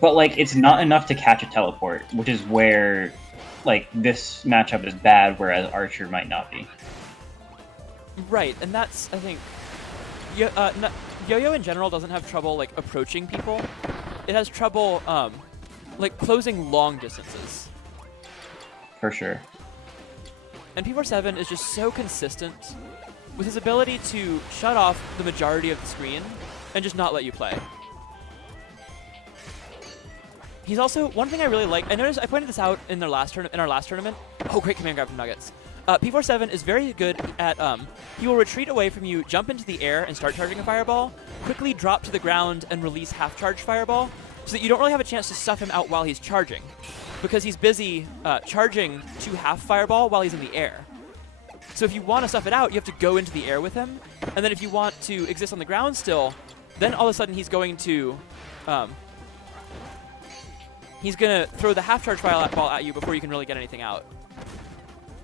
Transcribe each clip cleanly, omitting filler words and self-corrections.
But, like, it's not enough to catch a teleport, which is where, like, this matchup is bad, whereas Archer might not be. Right, and that's, I think, Yo-Yo in general doesn't have trouble, like, approaching people. It has trouble, like, closing long distances. For sure. And P47 is just so consistent with his ability to shut off the majority of the screen and just not let you play. He's also, one thing I really like, I pointed this out in our last tournament. Oh, great command grab from Nuggetz. P47 is very good at, he will retreat away from you, jump into the air and start charging a fireball, quickly drop to the ground and release half-charged fireball, so that you don't really have a chance to stuff him out while he's charging, because he's busy charging to half fireball while he's in the air. So if you want to stuff it out, you have to go into the air with him, and then if you want to exist on the ground still, then all of a sudden he's going to throw the half-charge fireball at you before you can really get anything out.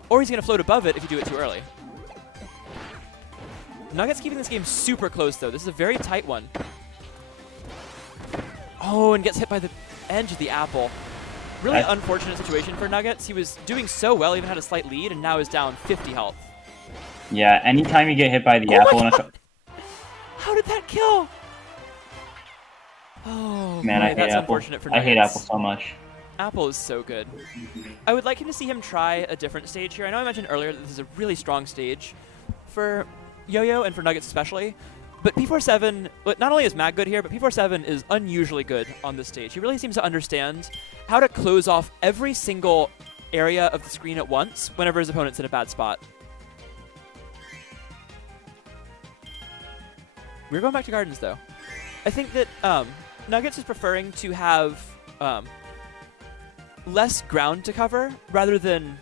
Or he's going to float above it if you do it too early. Nuggetz keeping this game super close, though. This is a very tight one. Oh, and gets hit by the edge of the apple. Really unfortunate situation for Nuggetz. He was doing so well, even had a slight lead, and now is down 50 health. Yeah, anytime you get hit by the apple... How did that kill? Oh, man, boy, I hate that's apple. unfortunate for Nuggetz. I hate apple so much. Apple is so good. I would like him to see him try a different stage here. I know I mentioned earlier that this is a really strong stage for Yo-Yo and for Nuggetz especially, but P47, not only is Mag good here, but P47 is unusually good on this stage. He really seems to understand how to close off every single area of the screen at once whenever his opponent's in a bad spot. We're going back to Gardens, though. I think that Nuggetz is preferring to have less ground to cover rather than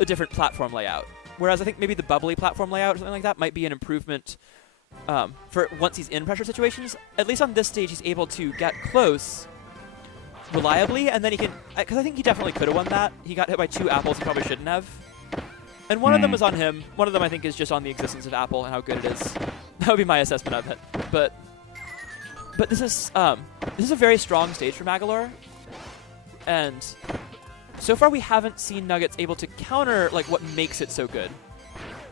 a different platform layout. Whereas I think maybe the bubbly platform layout or something like that might be an improvement for once he's in pressure situations. At least on this stage, he's able to get close reliably, and then he can... Because I think he definitely could have won that. He got hit by 2 apples he probably shouldn't have. And one of them was on him. One of them, I think, is just on the existence of Apple and how good it is. That would be my assessment of it. But this is a very strong stage for Magolor. And so far we haven't seen Nuggetz able to counter like what makes it so good.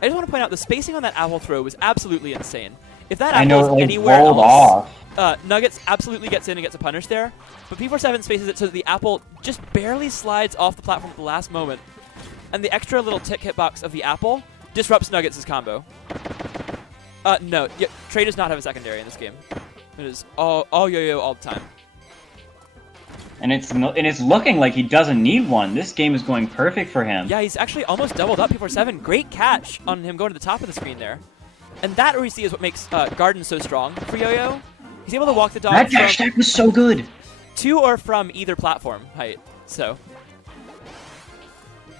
I just want to point out the spacing on that apple throw was absolutely insane. If that apple is anywhere else, Nuggetz absolutely gets in and gets a punish there. But P47 spaces it so that the apple just barely slides off the platform at the last moment. And the extra little tick hitbox of the apple disrupts Nuggetz' combo. No, Trey does not have a secondary in this game. It is all Yo-Yo all the time. And it's looking like he doesn't need one. This game is going perfect for him. Yeah, he's actually almost doubled up P47. Great catch on him going to the top of the screen there. And that, we see, is what makes Garden so strong for Yo-Yo. He's able to walk the dog that dash attack was so good. To or from either platform height. So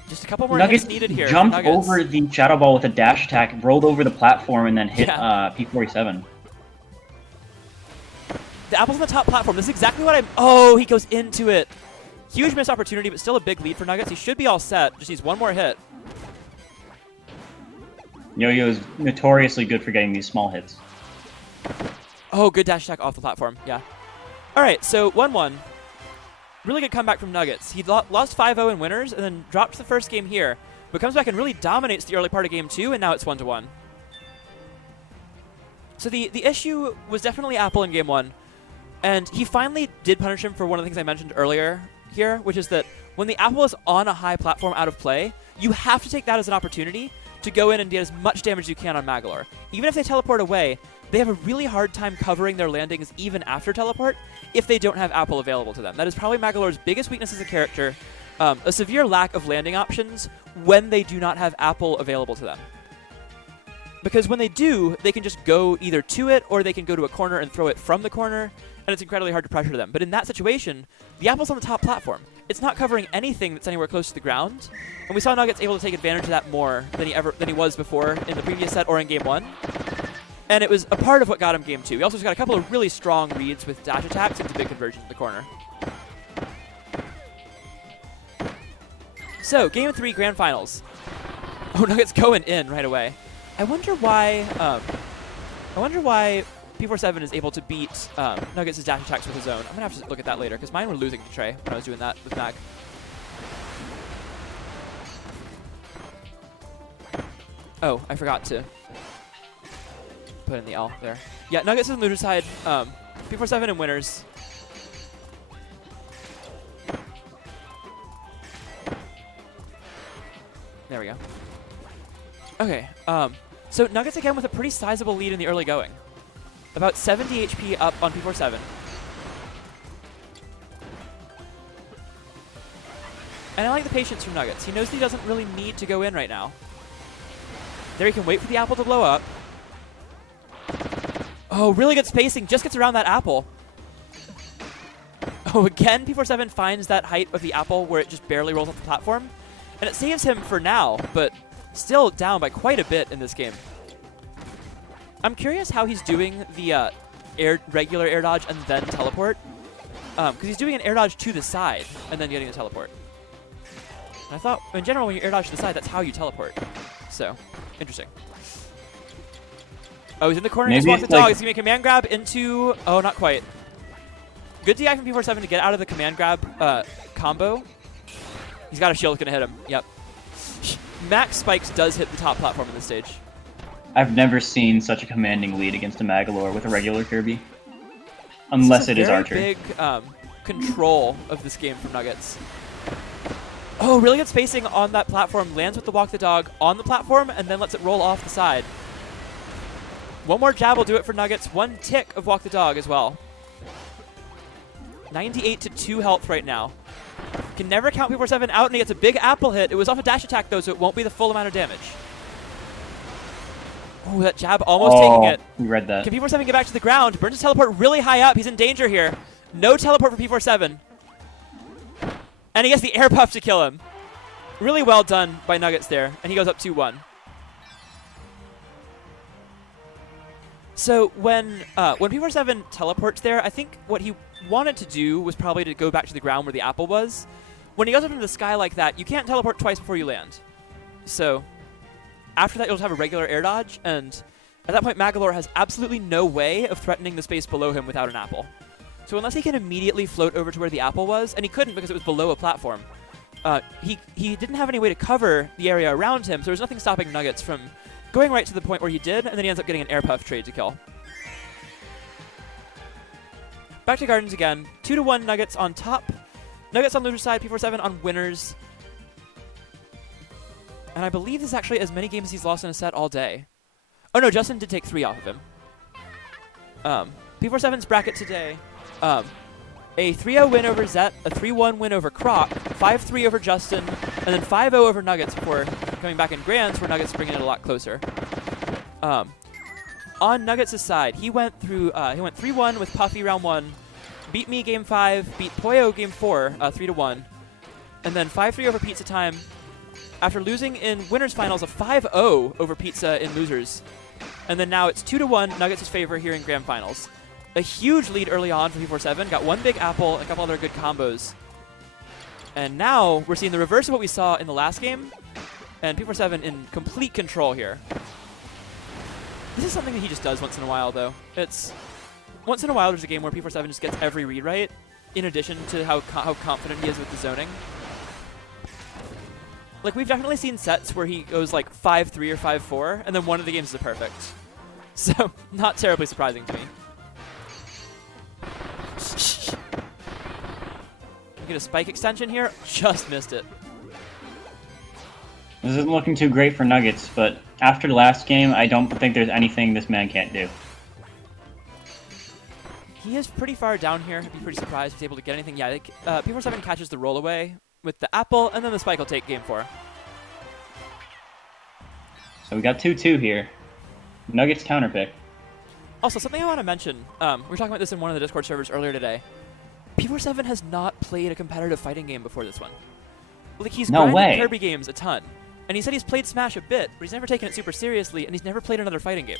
just a couple more Nuggetz hits needed here. Jumped over the Shadow Ball with a dash attack, rolled over the platform, and then hit P47. The apple's on the top platform. This is exactly what I'm... Oh, he goes into it. Huge missed opportunity, but still a big lead for Nuggetz. He should be all set. Just needs one more hit. Yo-Yo is notoriously good for getting these small hits. Oh, good dash attack off the platform. Yeah. All right, so 1-1. Really good comeback from Nuggetz. He lost 5-0 in winners and then dropped the first game here, but comes back and really dominates the early part of game 2, and now it's 1-1. So the issue was definitely Apple in game 1. And he finally did punish him for one of the things I mentioned earlier here, which is that when the apple is on a high platform out of play, you have to take that as an opportunity to go in and get as much damage as you can on Magolor. Even if they teleport away, they have a really hard time covering their landings even after teleport if they don't have apple available to them. That is probably Magolor's biggest weakness as a character, a severe lack of landing options when they do not have apple available to them. Because when they do, they can just go either to it or they can go to a corner and throw it from the corner, and it's incredibly hard to pressure them. But in that situation, the apple's on the top platform. It's not covering anything that's anywhere close to the ground, and we saw Nuggetz able to take advantage of that more than he was before in the previous set or in game 1. And it was a part of what got him game 2. He also just got a couple of really strong reads with dash attacks into big conversions in the corner. So, game 3 grand finals. Oh, Nuggetz going in right away. I wonder why P47 is able to beat Nuggetz' dash attacks with his own. I'm going to have to look at that later, because mine were losing to Trey when I was doing that with Mag. Oh, I forgot to put in the L there. Yeah, Nuggetz is on loser side. P47 and winners. There we go. Okay, so Nuggetz again with a pretty sizable lead in the early going. About 70 HP up on P47. And I like the patience from Nuggetz. He knows he doesn't really need to go in right now. There he can wait for the apple to blow up. Oh, really good spacing. Just gets around that apple. Oh, again, P47 finds that height of the apple where it just barely rolls off the platform. And it saves him for now, but still down by quite a bit in this game. I'm curious how he's doing the regular air dodge and then teleport. Because he's doing an air dodge to the side and then getting the teleport. And I thought, in general, when you air dodge to the side, that's how you teleport. So, interesting. Oh, he's in the corner. He's walked the dog. He's going to make a command grab into... Oh, not quite. Good DI from P47 to get out of the command grab combo. He's got a shield that's going to hit him. Yep. Max Spikes does hit the top platform in this stage. I've never seen such a commanding lead against a Magolor with a regular Kirby. Unless it is Archer. Big control of this game from Nuggetz. Oh, really good spacing on that platform. Lands with the walk the dog on the platform and then lets it roll off the side. One more jab will do it for Nuggetz. One tick of walk the dog as well. 98 to 2 health right now. Can never count P47 out, and he gets a big apple hit. It was off a dash attack, though, so it won't be the full amount of damage. Oh, that jab almost taking it. We read that. Can P47 get back to the ground? Burns his teleport really high up. He's in danger here. No teleport for P47. And he gets the air puff to kill him. Really well done by Nuggetz there, and he goes up 2-1. So when P47 teleports there, I think what he wanted to do was probably to go back to the ground where the apple was. When he goes up into the sky like that, you can't teleport twice before you land. So after that, you'll just have a regular air dodge, and at that point, Magolor has absolutely no way of threatening the space below him without an apple. So unless he can immediately float over to where the apple was, and he couldn't because it was below a platform, he didn't have any way to cover the area around him, so there's nothing stopping Nuggetz from going right to the point where he did, and then he ends up getting an air puff trade to kill. Back to Gardens again. 2-1 Nuggetz on top. Nuggetz on loser side, P47 on winners. And I believe this is actually as many games as he's lost in a set all day. Oh no, Justin did take 3 off of him. P47's bracket today. A 3-0 win over Zet, a 3-1 win over Croc, 5-3 over Justin, and then 5-0 over Nuggetz before coming back in Grands, where Nuggetz bringing it a lot closer. On Nuggetz' side, he went 3-1 with Puffy round 1, beat me game 5, beat Poyo game 4, 3-1, and then 5-3 over Pizza Time, after losing in winners finals a 5-0 over Pizza in losers. And then now it's 2-1 Nuggetz' favor here in grand finals. A huge lead early on for P47, got one big apple and a couple other good combos. And now we're seeing the reverse of what we saw in the last game, and P47 in complete control here. This is something that he just does once in a while, though. It's once in a while there's a game where P47 just gets every read right, in addition to how confident he is with the zoning. Like, we've definitely seen sets where he goes like 5-3 or 5-4, and then one of the games is a perfect. So, not terribly surprising to me. Get a spike extension here. Just missed it. This isn't looking too great for Nuggetz, but after the last game, I don't think there's anything this man can't do. He is pretty far down here. I'd be pretty surprised if he's able to get anything. Yeah, P47 catches the roll away with the apple, and then the spike will take game 4. So we got 2-2 here. Nuggetz counterpick. Also, something I want to mention. We were talking about this in one of the Discord servers earlier today. P47 has not played a competitive fighting game before this one. Like, he's grinded Kirby games a ton. And he said he's played Smash a bit, but he's never taken it super seriously, and he's never played another fighting game.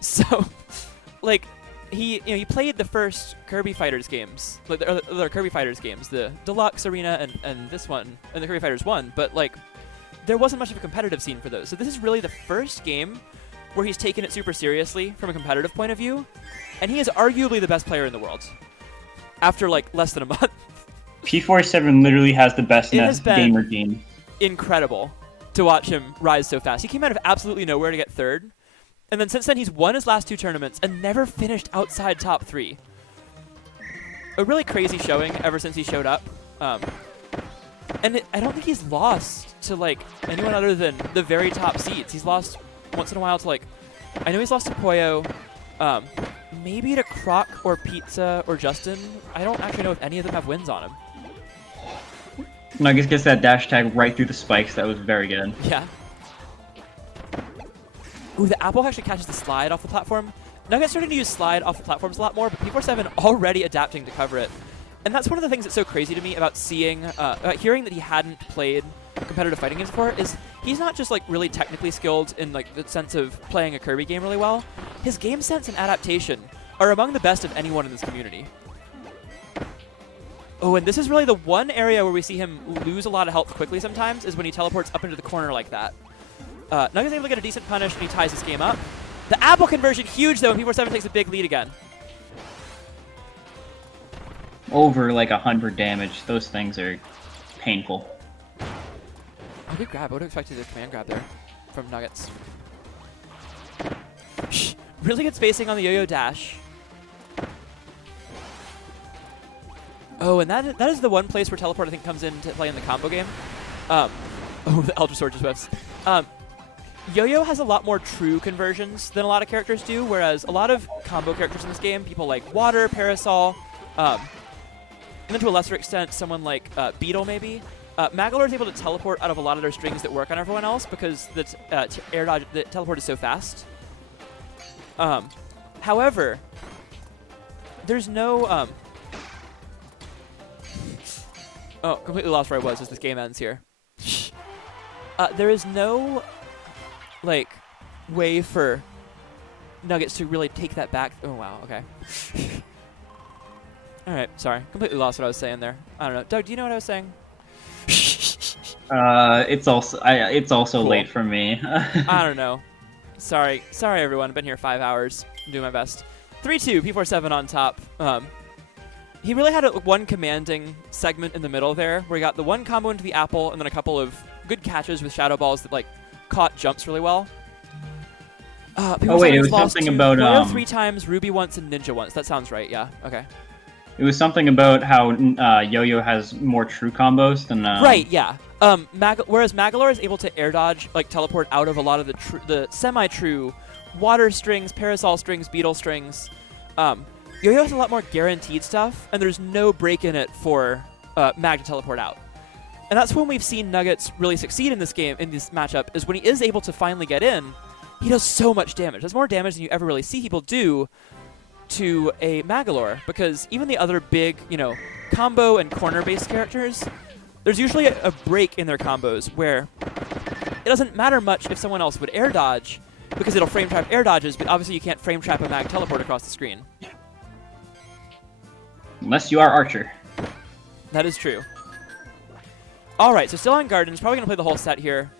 So, like, he played the first Kirby Fighters games, like the other Kirby Fighters games, the Deluxe Arena and this one, and the Kirby Fighters 1, but, like, there wasn't much of a competitive scene for those. So this is really the first game where he's taken it super seriously from a competitive point of view, and he is arguably the best player in the world after like less than a month. P47 literally has the best gamer gene. Incredible to watch him rise so fast. He came out of absolutely nowhere to get third, and then since then he's won his last 2 tournaments and never finished outside top 3. A really crazy showing ever since he showed up. And I don't think he's lost to like anyone other than the very top seeds. He's lost once in a while to like, I know he's lost to Poyo, maybe to Croc or Pizza or Justin. I don't actually know if any of them have wins on him. Nuggetz gets that dash tag right through the spikes. That was very good. Yeah. Ooh, the apple actually catches the slide off the platform. Nuggetz starting to use slide off the platforms a lot more, but P47 already adapting to cover it. And that's one of the things that's so crazy to me about seeing, hearing that he hadn't played competitive fighting games before, is he's not just like really technically skilled in like the sense of playing a Kirby game really well. His game sense and adaptation are among the best of anyone in this community. Oh, and this is really the one area where we see him lose a lot of health quickly sometimes, is when he teleports up into the corner like that. Nuggetz is able to get a decent punish, and he ties this game up. The apple conversion, huge though, and P47 takes a big lead again. Over like 100 damage. Those things are painful. Oh, good grab. I would have expected a command grab there from Nuggetz. Really good spacing on the yo-yo dash. Oh, and that is the one place where teleport I think comes in to play in the combo game. Oh, the Eldritch Sword just whiffs. Yo-Yo has a lot more true conversions than a lot of characters do, whereas a lot of combo characters in this game, people like Water, Parasol, and then to a lesser extent, someone like Beetle maybe. Magolor is able to teleport out of a lot of their strings that work on everyone else because the air dodge, the teleport is so fast. However, there's no... oh, completely lost where I was as this game ends here. There is no... like, way for Nuggetz to really take that back. Oh, wow, okay. Alright, sorry. Completely lost what I was saying there. I don't know. Doug, do you know what I was saying? It's also Cool. late for me. I don't know. Sorry, everyone. I've been here 5 hours. I'm doing my best. 3-2, P47 on top. He really had one commanding segment in the middle there, where he got the one combo into the apple, and then a couple of good catches with shadow balls that, like, caught jumps really well. Oh wait, it was something about Poyo 3 times, Ruby once, and Ninja once. That sounds right. Yeah. Okay. It was something about how Yo-Yo has more true combos than right. Yeah. Whereas Magolor is able to air dodge, like teleport out of a lot of the semi-true water strings, parasol strings, beetle strings. Yo-Yo has a lot more guaranteed stuff, and there's no break in it for Mag to teleport out. And that's when we've seen Nuggetz really succeed in this game, in this matchup, is when he is able to finally get in, he does so much damage. That's more damage than you ever really see people do to a Magolor, because even the other big, combo and corner-based characters, there's usually a break in their combos where it doesn't matter much if someone else would air dodge, because it'll frame trap air dodges, but obviously you can't frame trap a Mag teleport across the screen. Unless you are Archer. That is true. All right, so still on Garden. He's probably going to play the whole set here.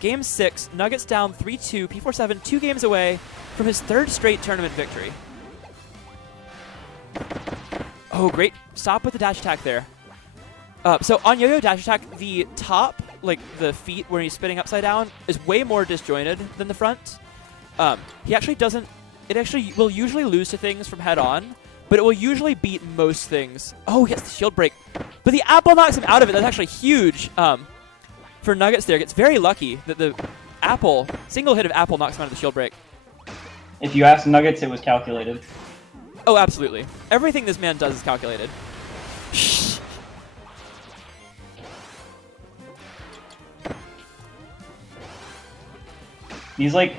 Game 6, Nuggetz down 3-2, P47 2 games away from his 3rd straight tournament victory. Oh, great stop with the dash attack there. So on Yo-Yo dash attack, the top, like the feet where he's spinning upside down, is way more disjointed than the front. He actually doesn't... It actually will usually lose to things from head on, but it will usually beat most things. Oh, he gets the shield break. But the apple knocks him out of it. That's actually huge for Nuggetz there. Gets very lucky that the apple, single hit of apple knocks him out of the shield break. If you ask Nuggetz, it was calculated. Oh, absolutely. Everything this man does is calculated. He's like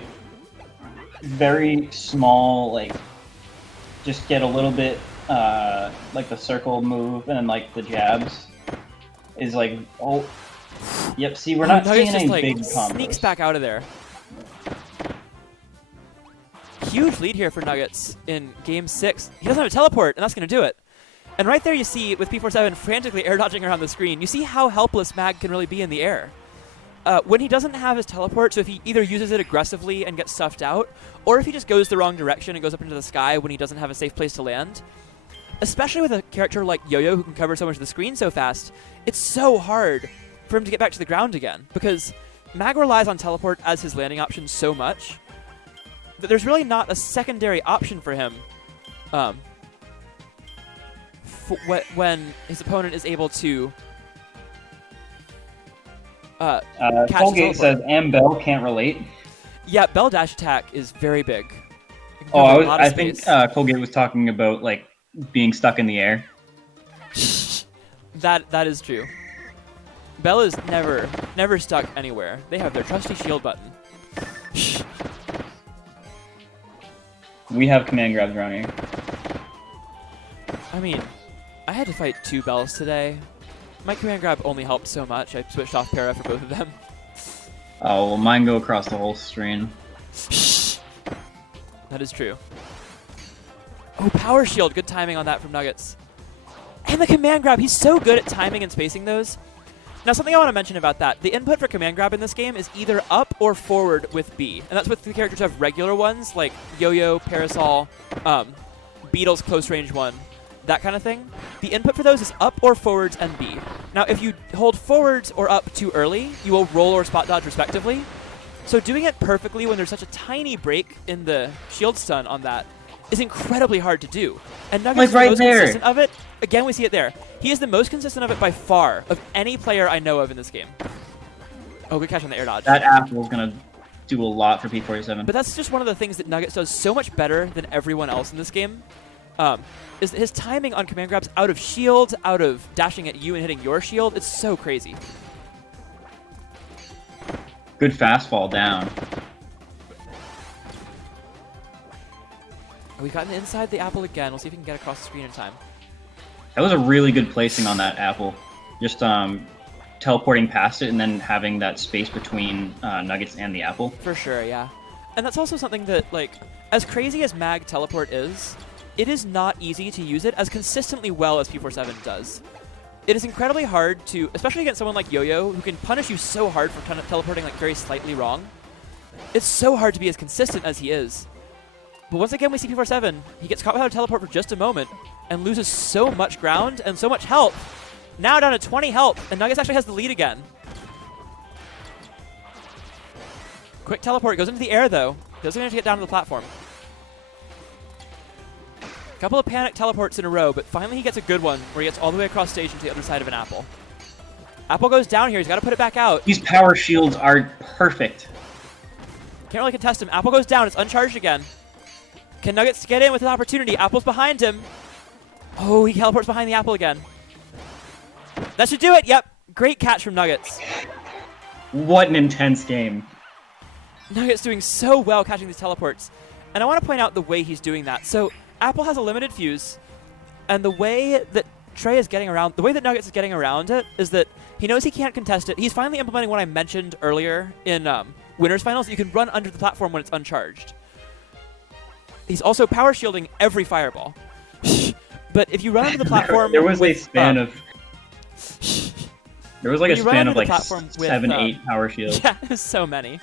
very small, like just get a little bit like the circle move and then like the jabs is like, oh yep, see, we're not seeing any big combos. Sneaks back out of there. Huge lead here for Nuggetz in game 6. He doesn't have a teleport, and that's going to do it. And right there you see, with P47 frantically air dodging around the screen, you see how helpless Mag can really be in the air. when he doesn't have his teleport, so if he either uses it aggressively and gets stuffed out, or if he just goes the wrong direction and goes up into the sky when he doesn't have a safe place to land, especially with a character like Yo-Yo who can cover so much of the screen so fast, it's so hard for him to get back to the ground again, because Mag relies on teleport as his landing option so much that there's really not a secondary option for him when his opponent is able to catch Colgate says, "And Bell can't relate." Yeah, Bell dash attack is very big. Oh, I think Colgate was talking about like being stuck in the air. That is true. Bell is never stuck anywhere. They have their trusty shield button. We have command grabs around here. I mean, I had to fight 2 Bells today. My command grab only helped so much. I switched off para for both of them. Oh, well, mine go across the whole screen. That is true. Oh, power shield. Good timing on that from Nuggetz. And the command grab. He's so good at timing and spacing those. Now, something I want to mention about that. The input for command grab in this game is either up or forward with B. And that's with the characters who have regular ones, like Yo-Yo, Parasol, Beetle's close range one, that kind of thing. The input for those is up or forwards and B. Now, if you hold forwards or up too early, you will roll or spot dodge respectively. So doing it perfectly when there's such a tiny break in the shield stun on that is incredibly hard to do. And Nuggetz is the most consistent of it. Again, we see it there. He is the most consistent of it by far of any player I know of in this game. Oh, good catch on the air dodge. That apple is going to do a lot for P47. But that's just one of the things that Nuggetz does so much better than everyone else in this game. Is his timing on command grabs out of shield, out of dashing at you and hitting your shield. It's so crazy. Good fast fall down. We've gotten inside the apple again. We'll see if we can get across the screen in time. That was a really good placing on that apple. Just teleporting past it and then having that space between Nuggetz and the apple. For sure, yeah. And that's also something that, like, as crazy as Mag Teleport is, it is not easy to use it as consistently well as P47 does. It is incredibly hard to, especially against someone like Yo-Yo, who can punish you so hard for teleporting like very slightly wrong. It's so hard to be as consistent as he is. But once again, we see P47. He gets caught without a teleport for just a moment and loses so much ground and so much health. Now down to 20 health, and Nuggetz actually has the lead again. Quick teleport, goes into the air though. Doesn't manage to get down to the platform. Couple of panic teleports in a row, but finally he gets a good one where he gets all the way across stage into the other side of an apple. Apple goes down here. He's got to put it back out. These power shields are perfect. Can't really contest him. Apple goes down. It's uncharged again. Can Nuggetz get in with an opportunity? Apple's behind him. Oh, he teleports behind the apple again. That should do it. Yep. Great catch from Nuggetz. What an intense game. Nuggetz doing so well catching these teleports. And I want to point out the way he's doing that. So Apple has a limited fuse, and the way that Trey is getting around, the way that Nuggetz is getting around it is that he knows he can't contest it. He's finally implementing what I mentioned earlier in Winners Finals. You can run under the platform when it's uncharged. He's also power shielding every fireball. But if you run under the platform, there was a span of like 7, 8 power shields. Yeah, there's so many.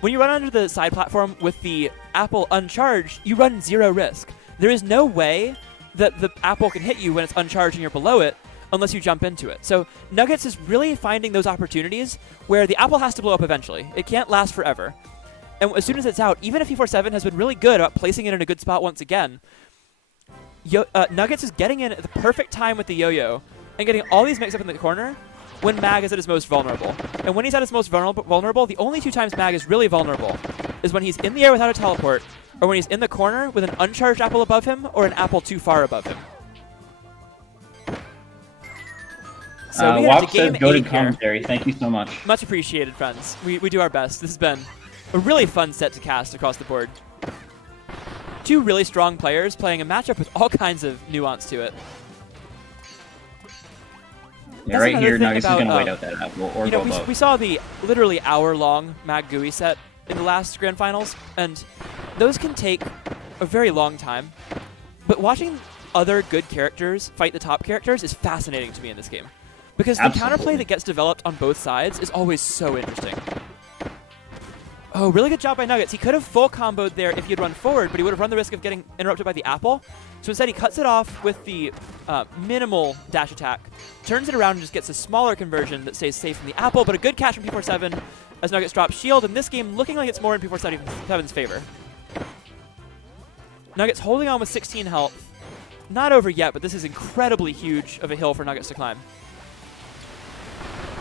When you run under the side platform with the apple uncharged, you run 0 risk. There is no way that the apple can hit you when it's uncharged and you're below it unless you jump into it. So Nuggetz is really finding those opportunities where the apple has to blow up eventually. It can't last forever. And as soon as it's out, even if P47 has been really good about placing it in a good spot once again, Nuggetz is getting in at the perfect time with the yo-yo and getting all these mix up in the corner when Mag is at his most vulnerable. And when he's at his most vulnerable, the only 2 times Mag is really vulnerable is when he's in the air without a teleport, or when he's in the corner with an uncharged apple above him or an apple too far above him. So we WAP says goated commentary. Thank you so much. Much appreciated, friends. We do our best. This has been a really fun set to cast across the board. 2 really strong players playing a matchup with all kinds of nuance to it. Yeah, right here, Nuggetz is going to wait out that apple or go above. We saw the literally hour-long Mag GUI set in the last Grand Finals, and those can take a very long time. But watching other good characters fight the top characters is fascinating to me in this game. Because the Absolutely. counterplay that gets developed on both sides is always so interesting. Oh, really good job by Nuggetz. He could have full comboed there if he had run forward, but he would have run the risk of getting interrupted by the apple. So instead he cuts it off with the minimal dash attack, turns it around and just gets a smaller conversion that stays safe from the apple, but a good catch from P47 as Nuggetz drops shield, and this game looking like it's more in P47's favor. Nuggetz holding on with 16 health. Not over yet, but this is incredibly huge of a hill for Nuggetz to climb.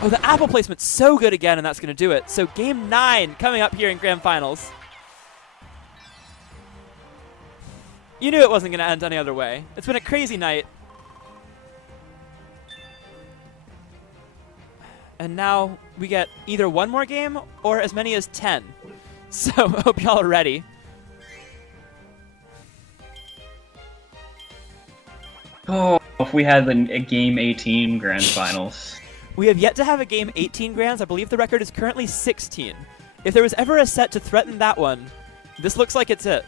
Oh, the apple placement's so good again, and that's going to do it. So game 9 coming up here in Grand Finals. You knew it wasn't going to end any other way. It's been a crazy night. And now we get either one more game or as many as 10. So I hope y'all are ready. Oh, if we had a game 18 Grand Finals. We have yet to have a game 18 grands. I believe the record is currently 16. If there was ever a set to threaten that one, this looks like it's it.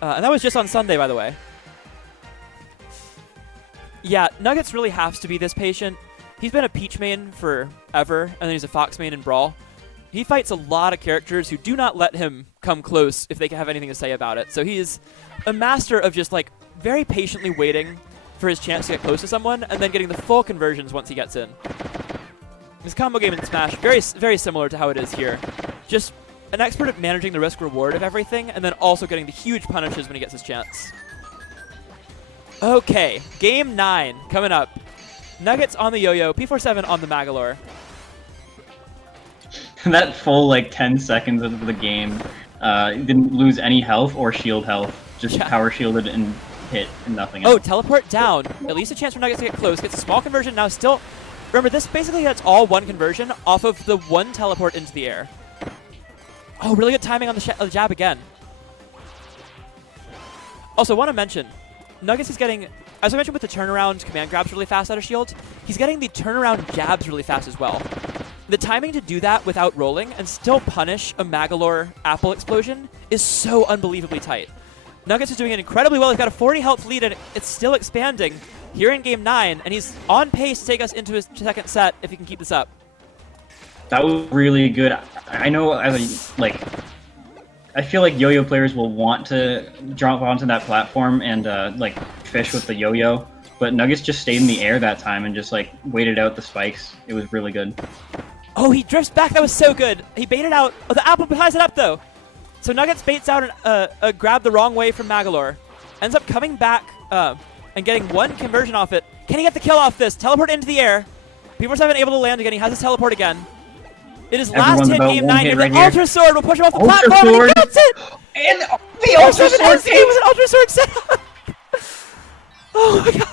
And that was just on Sunday, by the way. Yeah, Nuggetz really has to be this patient. He's been a Peach main forever, and then he's a Fox main in Brawl. He fights a lot of characters who do not let him come close if they have anything to say about it. So he's a master of just like very patiently waiting for his chance to get close to someone, and then getting the full conversions once he gets in. His combo game in Smash, very similar to how it is here. Just an expert at managing the risk-reward of everything, and then also getting the huge punishes when he gets his chance. Okay, game 9 coming up. Nuggetz on the yo-yo, P47 on the Magolor. That full, like, 10 seconds of the game, didn't lose any health or shield health. Just power shielded and hit and nothing else. Oh, teleport down. At least a chance for Nuggetz to get close. Gets a small conversion now still. Remember, this basically gets all one conversion off of the one teleport into the air. Oh, really good timing on the jab again. Also, want to mention, Nuggetz is getting, as I mentioned with the turnaround command grabs really fast out of shield, he's getting the turnaround jabs really fast as well. The timing to do that without rolling and still punish a Magolor apple explosion is so unbelievably tight. Nuggetz is doing it incredibly well. He's got a 40 health lead, and it's still expanding here in game 9, and he's on pace to take us into his second set if he can keep this up. That was really good. I know, I feel like yo-yo players will want to jump onto that platform and like fish with the yo-yo, but Nuggetz just stayed in the air that time and just like waited out the spikes. It was really good. Oh, he drifts back. That was so good. He baited out. Oh, the apple ties it up though. So Nuggetz baits out a grab the wrong way from Magolor. Ends up coming back and getting one conversion off it. Can he get the kill off this? Teleport into the air. P47 able to land again. He has his teleport again. It is last hit game 9 here. The Ultra Sword will push him off the platform and he gets it! And the Ultra Sword It was an Ultra Sword setup! Oh my god.